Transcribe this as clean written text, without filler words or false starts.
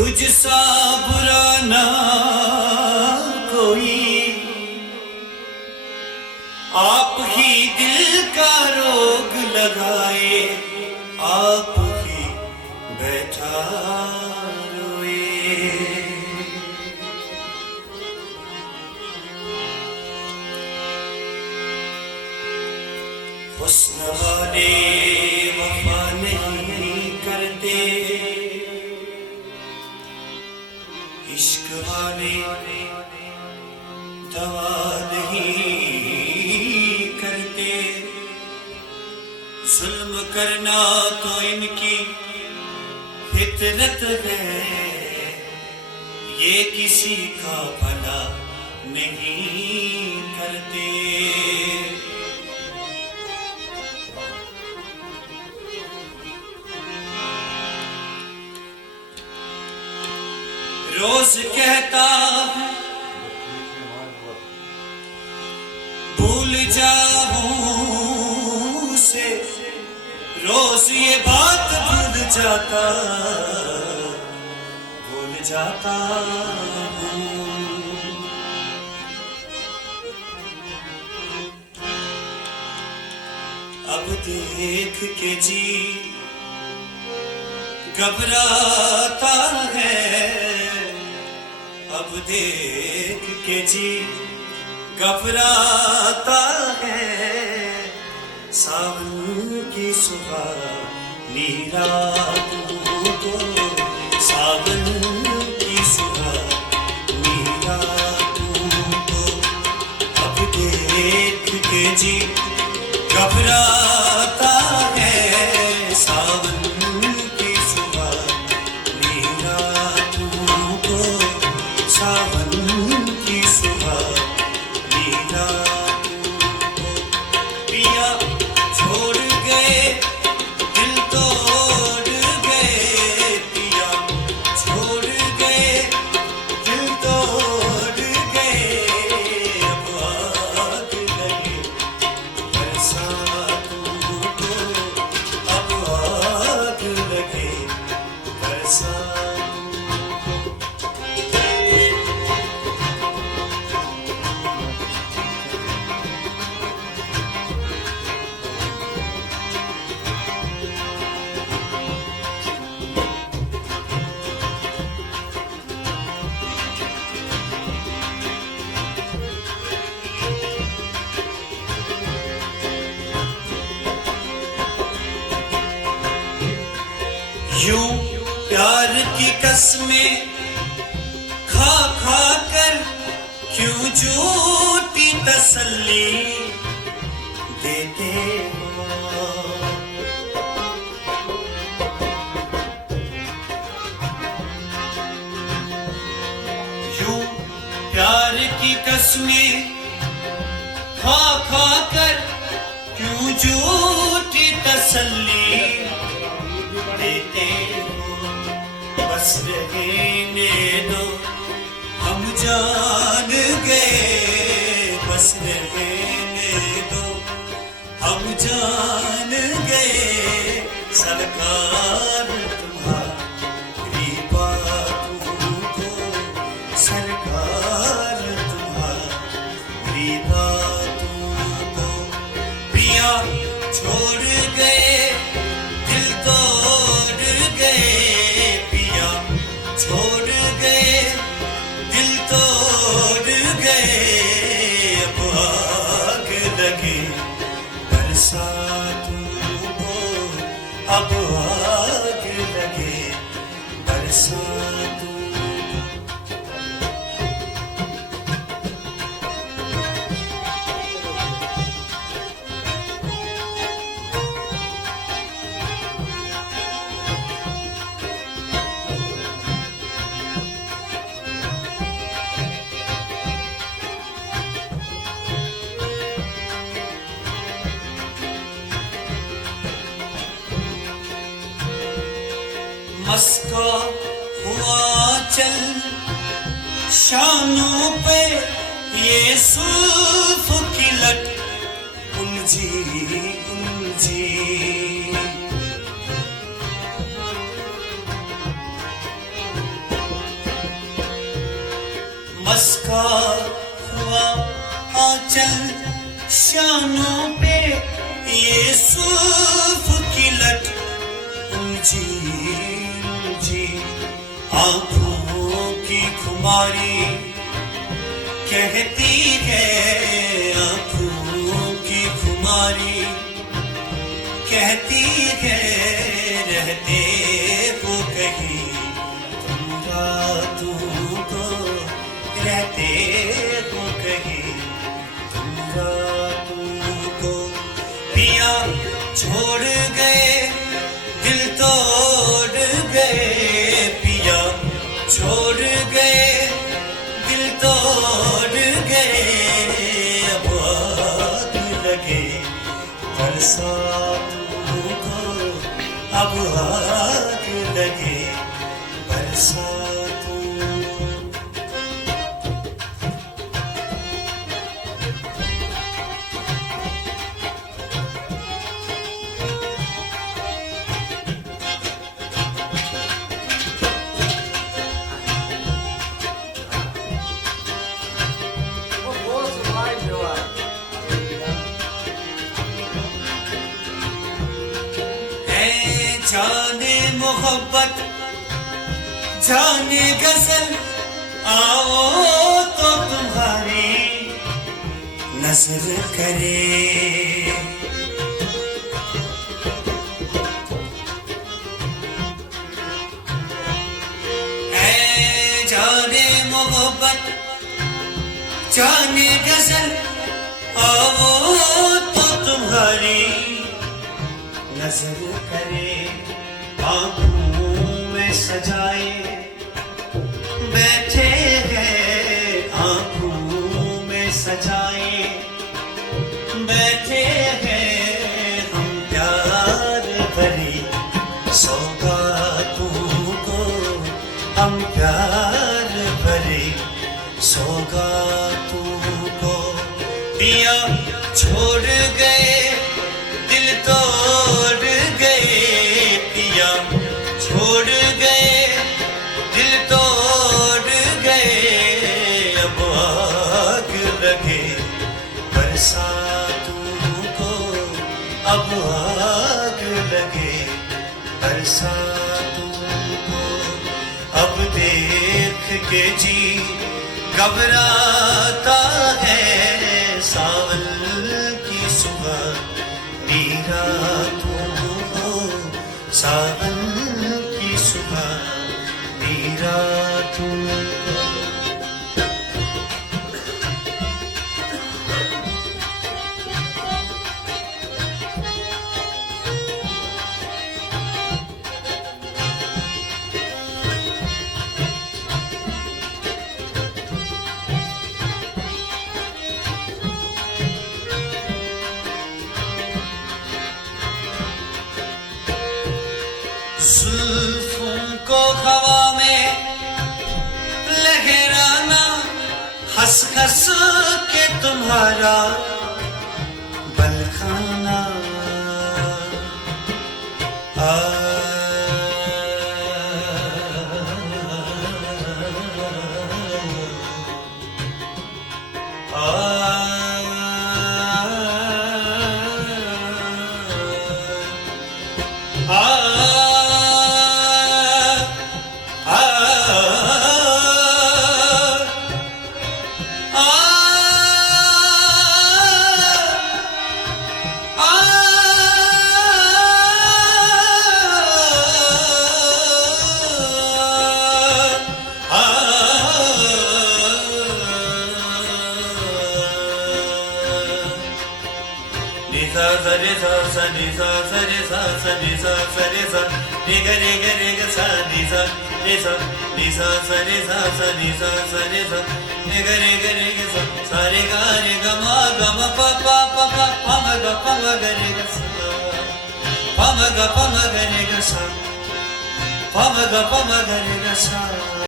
तुझसा बुरा ना कोई, आप ही दिल का रोग लगाए, आप ही बैठा रोए। हुस्न वाले वफा नहीं करते, इश्क वाले दवा नहीं करते। जुल्म करना तो इनकी फितरत है, ये किसी का भला नहीं करते। रोज कहता हूँ भूल जाऊं से, रोज ये बात भूल जाता हूँ। अब देख के जी घबराता है, अब देख के जी घबराता है। सावन की सुहानी रातों को, सावन की सुहानी रातों को, अब देख के जी घबराता है। सावन की सुहानी रातों को, सावन की सुहानी रातों को, पिया छोड़ गए दिल तोड़ गए, पिया छोड़ गए दिल तोड़ गए। अब आग लगे बरसातों को, अब आग लगे बरसातों को। यूं प्यार की कसमें खा खा कर क्यों झूठी तसल्ली देते हो। यूं प्यार की कसमें खा खा कर क्यों झूठी तसल्ली देते हो। बस रहने दो हम जान गए, बस रहने दो हम जान गए। सरकार तुम्हारी बातों को, सरकार तुम्हारी बातों को, पिया छोड़ गए दिल तोड़ गए, पिया छोड़ गए दिल तोड़ गए। अब आग लगे बरसातों को, अब आग लगे बरसातों को। मस्का हुआ चल शानों पे ये सुल्फ की लट उलझी उलझी। मस्का हुआ आंचल शानों पे यूसुफ की लट ऊंची ऊंची आंखों की खुमारी कहती है, आंखों की खुमारी कहती है, रहते हो कहीं तुम रातों को, रहते हो कहीं तुम रातों को। पिया छोड़ गए दिल तोड़ गए, पिया छोड़ गए दिल तोड़ गए, अब आग लगे बरसातों को, अब आग लगे बरसातों। जाने मोहब्बत जाने गजल, आओ तो तुम्हारी नजर करे। जाने मोहब्बत जाने गजल, आओ तो तुम्हारी नजर करे। आँखों में सजाए बैठे हैं, आँखों में सजाए बैठे हैं हम प्यार भरी सौगातों को, हम प्यार भरी सौगातों को। पिया छोड़ गए दिल तोड़ गए, पिया छोड़ गए दिल तोड़ गए, अब आग लगे बरसातों को, अब आग लगे बरसातों को। अब देख के जी घबराता है सावन की सुबह रातों को, सावन की सुबह रातों को। जुल्फों को हवा में लहराना, हंस हंस के तुम्हारा बल खाना।